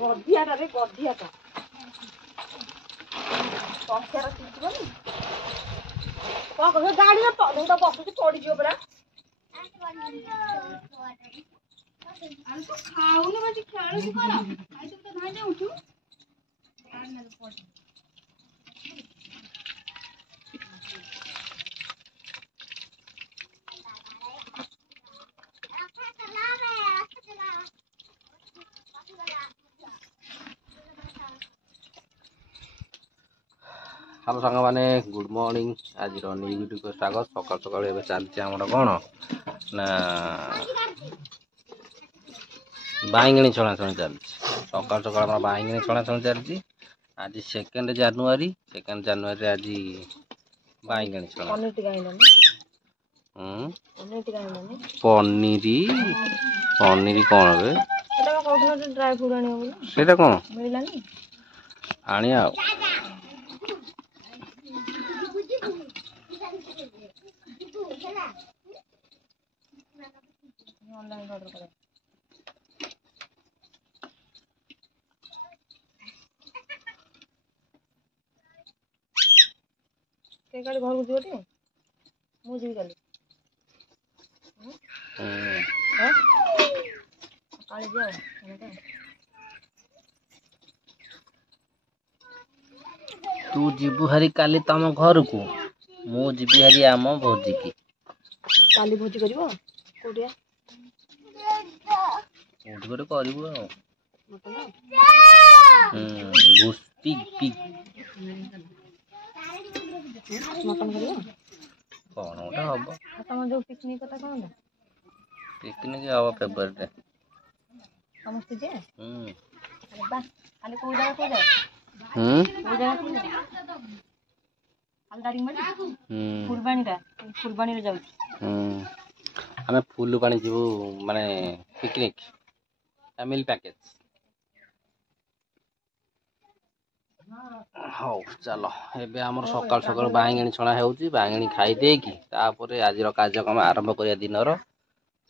गधियाटा रे गधियाटा संख्यार चिंतनी कौन कह गाड़ी में तो बसुच पड़ीज परा खाऊन बस खेलु कौन आई तो धान उठू हेलो सांग मैंने गुड मॉर्निंग आज न्यू वीडियो को स्वागत सकाल सकाल एवं चलती आम कौन ना बाइंगणी छणाछणी चलती सकाल सकाल आम बाइंगणी छणाछणी चलती आज 2 जानुआरी आज बाइंगणी छणा पनीर पनीर कौन ड्राई फ्रूट से कौन आनी आ ऑनलाइन ऑर्डर करे के गाड़ी घर को जीवटी मु जीवी काली हां काली जाओ तू जीवु हरी काली तम घर को मु जीवी हरी आम भोजी की काली भोजी करबो कोडिया कोड करे करबो गुस्ती पिक मटन करियो कौन ओटा हबो तम जो पिकनिक कथा कौन पिकनिक हबो फेब्रुआरी रे समस्त जे अरे बा खाली को जगह को जगह को अलदारी मडी फुलबाणी रे जाउ हमें फुलबाणी जीवु माने पिकनिक फैमिली पैकेज हाँ चलो एबे हमर सकाल सकाल बांगणी छणा हेउची बांगणी खाई दे की तापर आज कार्यक्रम आरंभ करिया दिनर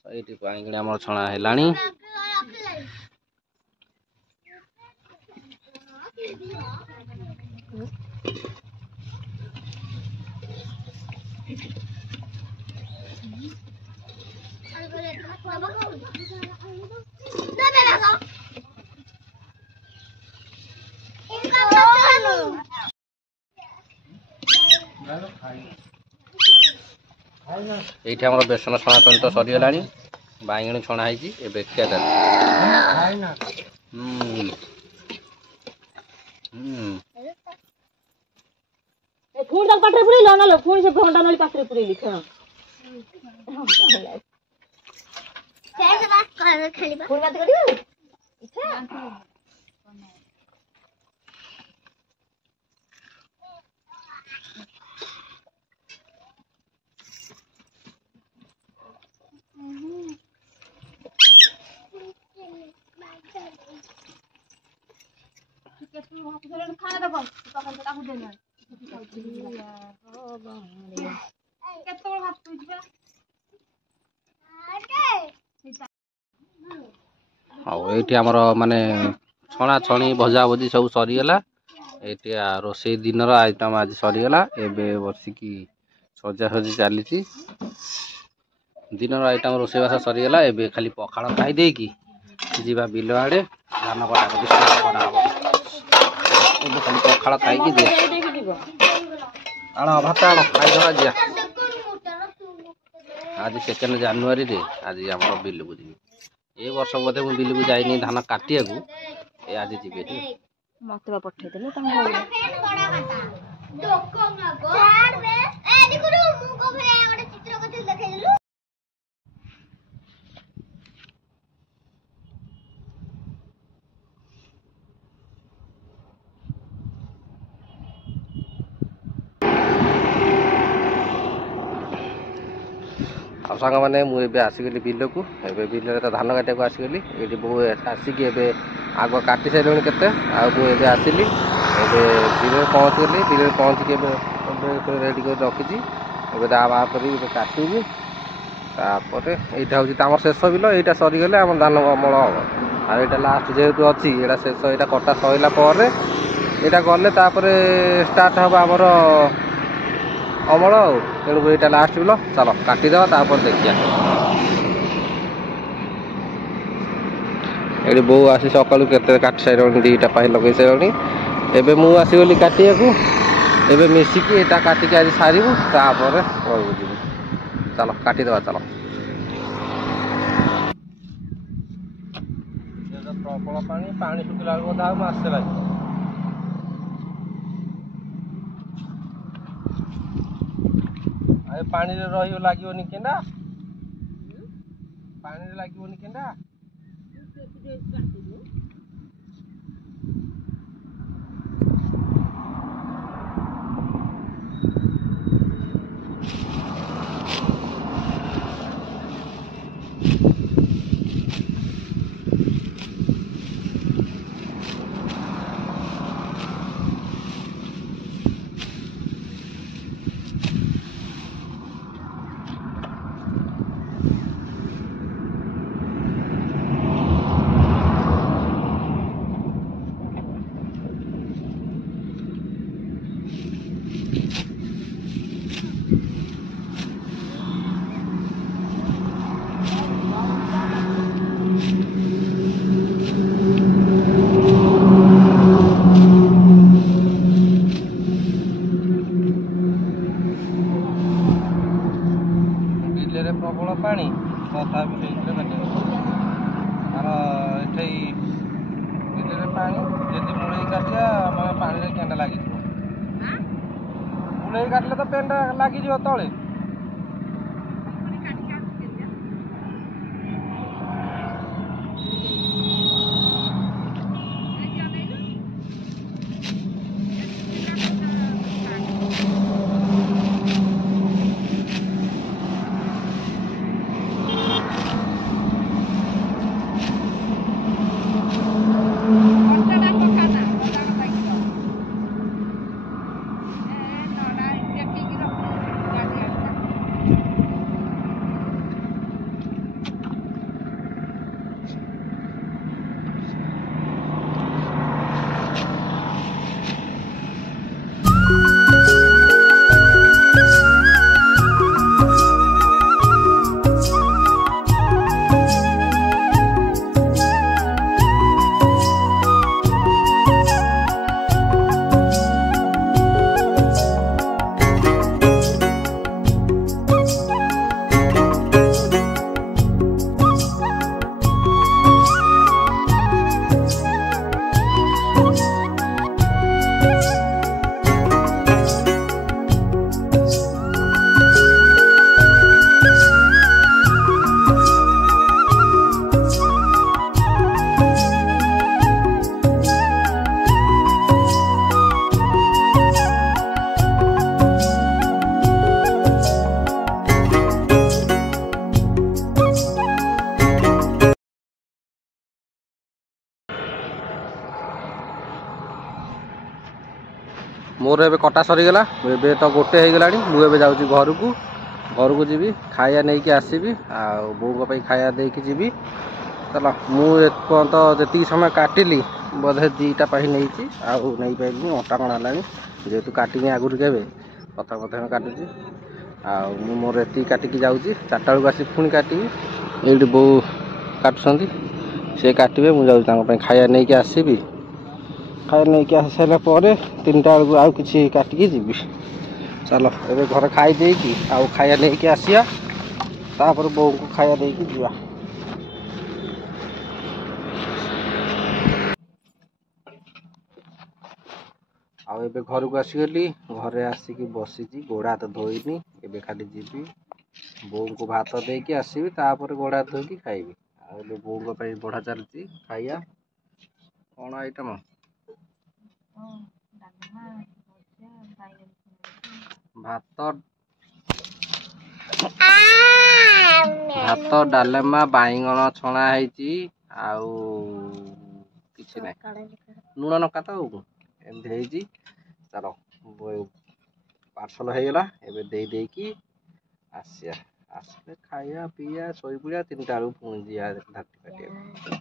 एटी बांगणी हमर छणा हेलानी ये आम बेसन छणाछणी तो सरीगला बाइगणी छणा है खिया फुण तक पाटे पुरेल ना फुण से घंटा नली पाटे पुरेली खेल से बात कर खेलिबा फुण बात करियो इच्छा खाना दो तखन से काकू देना केते बड़ हाथ तुजबा हाँ ये आमर माने छणा छणी भजा भजी सब सरीगला ये रोषे दिन आइटम आज सरीगला एबे बसिकी सजा सजी चली दिन आइटम रोषेबास सरीगला एबे खाली पखाड़ खाई दे की जीवा बिल आड़े धान कटा कटा खाली पखाड़ खाई दिया आण भात आण खाईदवा जिया आज 2 जानुआरी रे आज आम बिल को जी ए वर्ष बोधे मुझे बिल को जाइनी धान काटिया को ए आज जीवे मत पठे देले सांग मैंने मुझे आसीगली बिल को बिल तो धान काटा को आसीगली ये बो आसिकी आग काटी सारे के आसली बिल पहुँचगली बिल पहुँचिक रेडी कर रखी बाहर कर काटू तापर यहाँ हूँ आम शेष बिल यहाँ सरीगले आम धान अमल हम और यहाँ लास्ट जेहेतु अच्छी यहाँ शेष यहाँ कटा सरला यहाँ गले स्टार्ट हम आमर अमल तेणुक यहाँ लास्ट बिल चलो काटिदेवा तापर देखिए ये बो आसी सकालू के काट सारे 2टा पाई लगे सारे एवं मुझे आसगली काटिया एवं मिसिकी यहाँ काटिक आज सारू तापर जी चलो काटिदेवा चलो प्रबल पानी शुखिला बेलू मासे लगे पानी लगे केंडा पानी लगे केंडा प्रबल पानी तथा पानी जब मुड़े काटिया मैं पानी केंडा लगे मुड़े काटले तो पेंटा लगे तले मोर एबे कटा सरीगला एबे तो गोटे हो गला मुझे जाऊँगी घर को जी खाया नहीं कि आसबि आ बों खाया दे कि जी चलो मुझे जी समय काटिली बोधे 2टा पाही नहीं नहीं पाइली अटा कण है जेहेतु काटिनी आगुरी के प्रथम प्रथम काटुची मोर ये काटिकी जाऊँगी 4टा बेलू आसी पुणी काटी ये बो काटुंट सी काटे मुझे खाया नहीं कि आसबि खाया नहीं कि आस सारा 3टा बेलू आउ कि काटिकी जी चलो ए घर खाई देकी आउ खाया नहीं कि आसिया तापर बो को खाया देकी जीवा आउ ए घर को आसीगली घरे आसिकी बसी गोड़ हाथ धोईनी ए खाली जीवी बो को भात देकी आसबि तापर गोड़ हाथ धोकी खाइबी आ बो बढ़ा चलती खाइया कौन आइटम भात भात डालेमा बाईगण छणा आउ किछि ना लुण नका तो एमती चलो पार्सल हो गला एबे दे देकी आसिया ଆସିଲେ ଖାଇବା ପିଇବା ଶୋଇପଡ଼ିବା 3ଟା ବେଳକୁ ପୁଣି ଯିବା ଧାଟି କାଟିବାକୁ।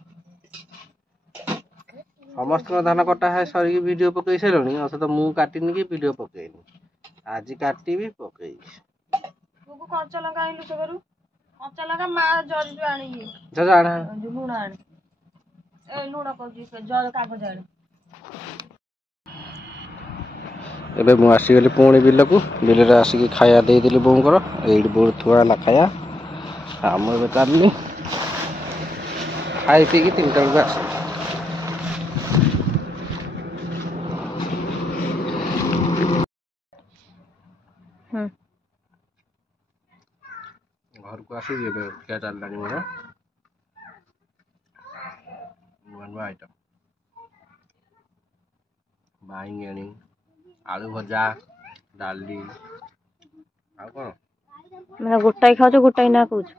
ସମସ୍ତଙ୍କ ଧାନ କଟା ସରିକି ଭିଡ଼ିଓ ପକେଇ ସାରିଲଣି, ଅଥଚ ମୁଁ କାଟିନି କି ଭିଡ଼ିଓ ପକେଇନି। ଆଜି କାଟିବି ପକେଇବି। କଞ୍ଚା ଲଙ୍କା ଆଣିଲୁ ସେ ଘରୁ। କଞ୍ଚା ଲଙ୍କା ମା ଜରିରୁ ଆଣିକି ଲୁଣ ଆଣେ। ଲୁଣ କହୁଛି କାଗଜ ଆଣେ। ଏବେ ମୁଁ ଆସିଗଲି ପୁଣି ବିଲକୁ। ବିଲରେ ଆସିକି ଖାଇବା ଦେଇଦେଲି ବୋଉଙ୍କର। ଏଇଠି ବୋଉ ଥୁଆ ହେଲା ଖାଇବା। ଆଉ ମୁଁ ଏବେ ଚାଲିଲି ଖାଇ ପିଇକି 3ଟା ବେଳକୁ ଆସିଲି। ଘରକୁ ଆସିକି ଏବେ ଖିଆ ଚାଲିଲାଣି ମୋର। ନୂଆ ନୂଆ ଆଇଟମ୍। ବାଇଗଣି, ଆଳୁ ଭଜା, ଡାଲି। ଆଉ କ'ଣ? ମାନେ ଗୋଟାଏ ଖାଉଛ, ଗୋଟାଏ ନା କହୁଛୁ?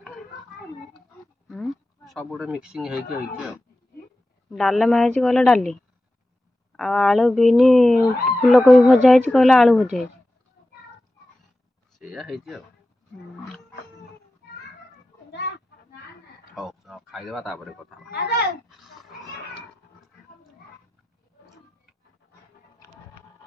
ସବୁ ଗୋଟେ ମିକ୍ସିଂ ହେଇକି ହେଇଛି ଆଉ। ଡାଲମା ହେଇଛି କହିଲା ଡାଲି, ଆଉ ଆଳୁ ବିନି ଫୁଲକୋବି ଭଜା ହେଇଛି କହିଲା ଆଳୁ ଭଜା ହେଇଛି। ସେଇଆ ହେଇଛି ଆଉ। ହଉ ଖାଇଦେବା ତାପରେ କଥା ହବା।